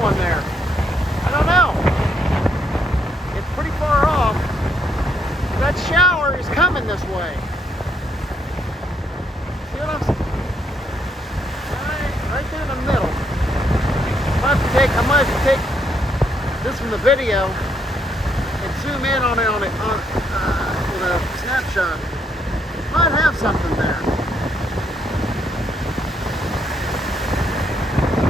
one there. I don't know. It's pretty far off. That shower is coming this way. See what I'm saying? Right there in the middle. I might have to take this from the video and zoom in on it with a snapshot. Might have something